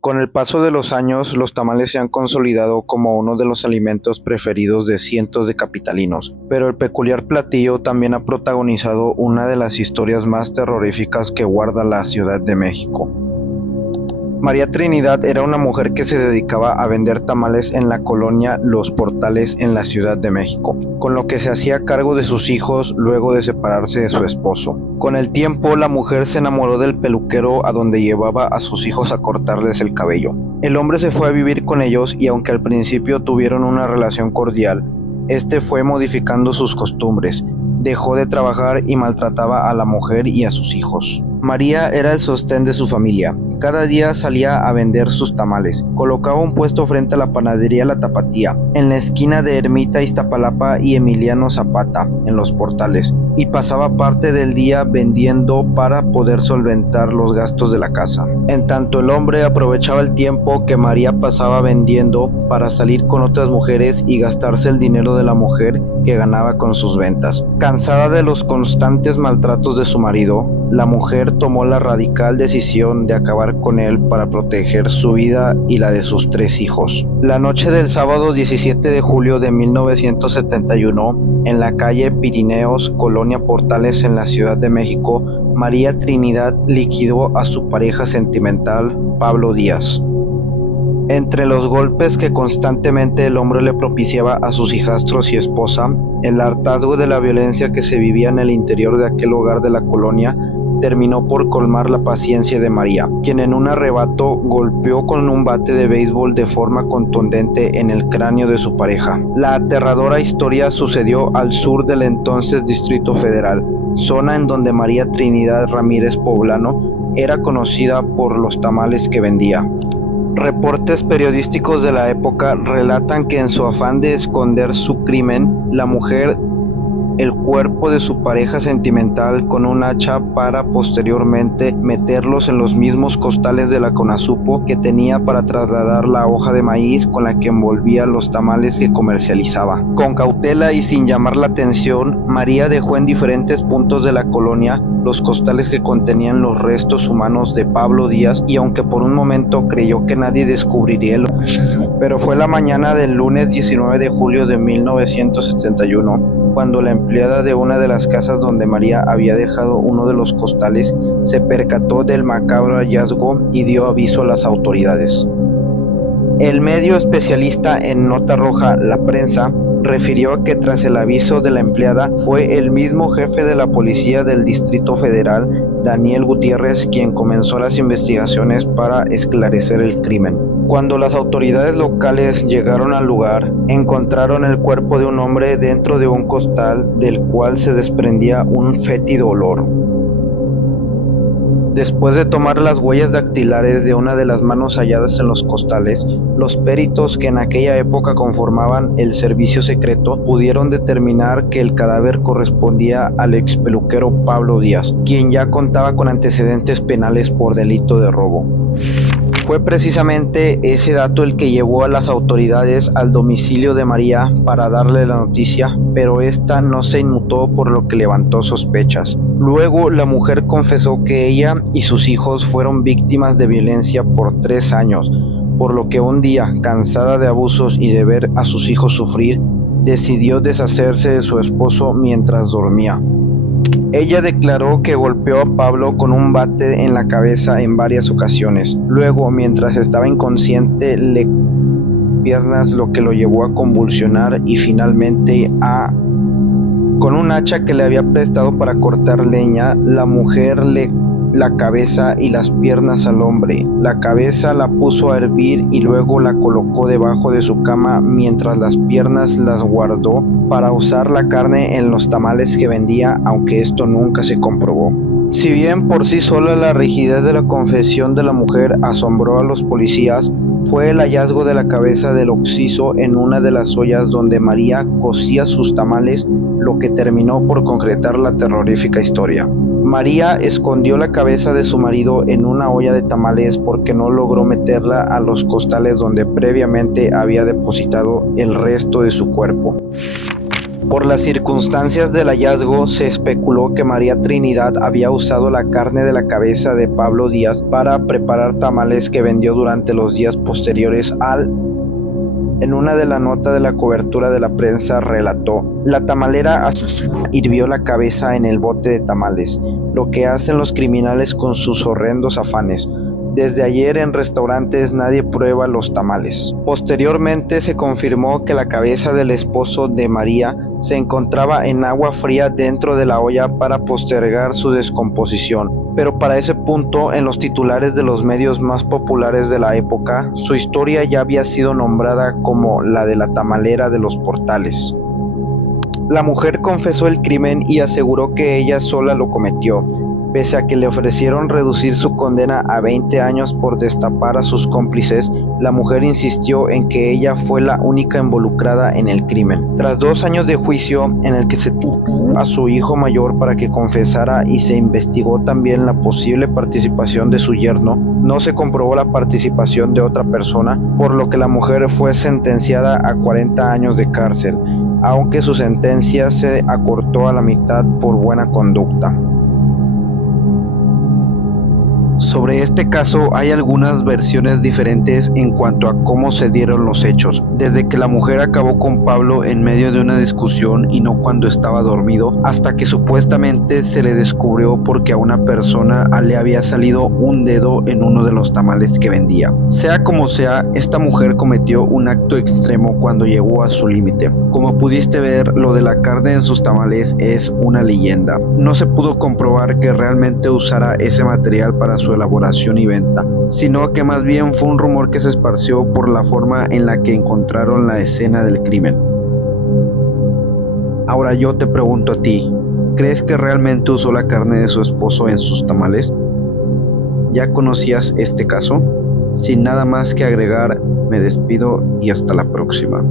Con el paso de los años, los tamales se han consolidado como uno de los alimentos preferidos de cientos de capitalinos, pero el peculiar platillo también ha protagonizado una de las historias más terroríficas que guarda la Ciudad de México. María Trinidad era una mujer que se dedicaba a vender tamales en la colonia Los Portales en la Ciudad de México, con lo que se hacía cargo de sus hijos luego de separarse de su esposo. Con el tiempo, la mujer se enamoró del peluquero a donde llevaba a sus hijos a cortarles el cabello. El hombre se fue a vivir con ellos y aunque al principio tuvieron una relación cordial, este fue modificando sus costumbres, dejó de trabajar y maltrataba a la mujer y a sus hijos. María era el sostén de su familia. Cada día salía a vender sus tamales. Colocaba un puesto frente a la panadería La Tapatía, en la esquina de Ermita Iztapalapa y Emiliano Zapata, en Los Portales, y pasaba parte del día vendiendo para poder solventar los gastos de la casa. En tanto, el hombre aprovechaba el tiempo que María pasaba vendiendo para salir con otras mujeres y gastarse el dinero de la mujer que ganaba con sus ventas. Cansada de los constantes maltratos de su marido, la mujer tomó la radical decisión de acabar con él para proteger su vida y la de sus 3 hijos. La noche del sábado 17 de julio de 1971, en la calle Pirineos, Colonia Portales en la Ciudad de México, María Trinidad liquidó a su pareja sentimental, Pablo Díaz. Entre los golpes que constantemente el hombre le propiciaba a sus hijastros y esposa, el hartazgo de la violencia que se vivía en el interior de aquel hogar de la colonia terminó por colmar la paciencia de María, quien en un arrebato golpeó con un bate de béisbol de forma contundente en el cráneo de su pareja. La aterradora historia sucedió al sur del entonces Distrito Federal, zona en donde María Trinidad Ramírez Poblano era conocida por los tamales que vendía. Reportes periodísticos de la época relatan que en su afán de esconder su crimen, la mujer el cuerpo de su pareja sentimental con un hacha para posteriormente meterlos en los mismos costales de la Conasupo que tenía para trasladar la hoja de maíz con la que envolvía los tamales que comercializaba. Con cautela y sin llamar la atención, María dejó en diferentes puntos de la colonia los costales que contenían los restos humanos de Pablo Díaz y aunque por un momento creyó que nadie descubriría el homicidio, pero fue la mañana del lunes 19 de julio de 1971 cuando la empleada de una de las casas donde María había dejado uno de los costales se percató del macabro hallazgo y dio aviso a las autoridades. El medio especialista en nota roja, La Prensa, refirió que tras el aviso de la empleada fue el mismo jefe de la policía del Distrito Federal, Daniel Gutiérrez, quien comenzó las investigaciones para esclarecer el crimen. Cuando las autoridades locales llegaron al lugar, encontraron el cuerpo de un hombre dentro de un costal del cual se desprendía un fétido olor. Después de tomar las huellas dactilares de una de las manos halladas en los costales, los peritos que en aquella época conformaban el servicio secreto pudieron determinar que el cadáver correspondía al expeluquero Pablo Díaz, quien ya contaba con antecedentes penales por delito de robo. Fue precisamente ese dato el que llevó a las autoridades al domicilio de María para darle la noticia, pero esta no se inmutó, por lo que levantó sospechas. Luego la mujer confesó que ella y sus hijos fueron víctimas de violencia por 3 años, por lo que un día, cansada de abusos y de ver a sus hijos sufrir, decidió deshacerse de su esposo mientras dormía. Ella declaró que golpeó a Pablo con un bate en la cabeza en varias ocasiones. Luego, mientras estaba inconsciente, le piernas, lo que lo llevó a convulsionar y finalmente con un hacha que le había prestado para cortar leña, la mujer le la cabeza y las piernas al hombre. La cabeza la puso a hervir y luego la colocó debajo de su cama mientras las piernas las guardó para usar la carne en los tamales que vendía, aunque esto nunca se comprobó. Si bien por sí sola la rigidez de la confesión de la mujer asombró a los policías, fue el hallazgo de la cabeza del occiso en una de las ollas donde María cocía sus tamales lo que terminó por concretar la terrorífica historia. María escondió la cabeza de su marido en una olla de tamales porque no logró meterla a los costales donde previamente había depositado el resto de su cuerpo. Por las circunstancias del hallazgo, se especuló que María Trinidad había usado la carne de la cabeza de Pablo Díaz para preparar tamales que vendió durante los días posteriores al... En una de las notas de la cobertura de la prensa relató: la tamalera asesina hirvió la cabeza en el bote de tamales, lo que hacen los criminales con sus horrendos afanes. Desde ayer en restaurantes nadie prueba los tamales. Posteriormente se confirmó que la cabeza del esposo de María se encontraba en agua fría dentro de la olla para postergar su descomposición. Pero para ese punto, en los titulares de los medios más populares de la época, su historia ya había sido nombrada como la de la tamalera de los Portales. La mujer confesó el crimen y aseguró que ella sola lo cometió. Pese a que le ofrecieron reducir su condena a 20 años por destapar a sus cómplices, la mujer insistió en que ella fue la única involucrada en el crimen. Tras 2 años de juicio, en el que se tuvo a su hijo mayor para que confesara y se investigó también la posible participación de su yerno, no se comprobó la participación de otra persona, por lo que la mujer fue sentenciada a 40 años de cárcel, aunque su sentencia se acortó a la mitad por buena conducta. Sobre este caso hay algunas versiones diferentes en cuanto a cómo se dieron los hechos, desde que la mujer acabó con Pablo en medio de una discusión y no cuando estaba dormido, hasta que supuestamente se le descubrió porque a una persona le había salido un dedo en uno de los tamales que vendía. Sea como sea, esta mujer cometió un acto extremo cuando llegó a su límite. Como pudiste ver, lo de la carne en sus tamales es una leyenda. No se pudo comprobar que realmente usara ese material para su elaboración y venta, sino que más bien fue un rumor que se esparció por la forma en la que encontraron la escena del crimen. Ahora yo te pregunto a ti, ¿crees que realmente usó la carne de su esposo en sus tamales? ¿Ya conocías este caso? Sin nada más que agregar, me despido y hasta la próxima.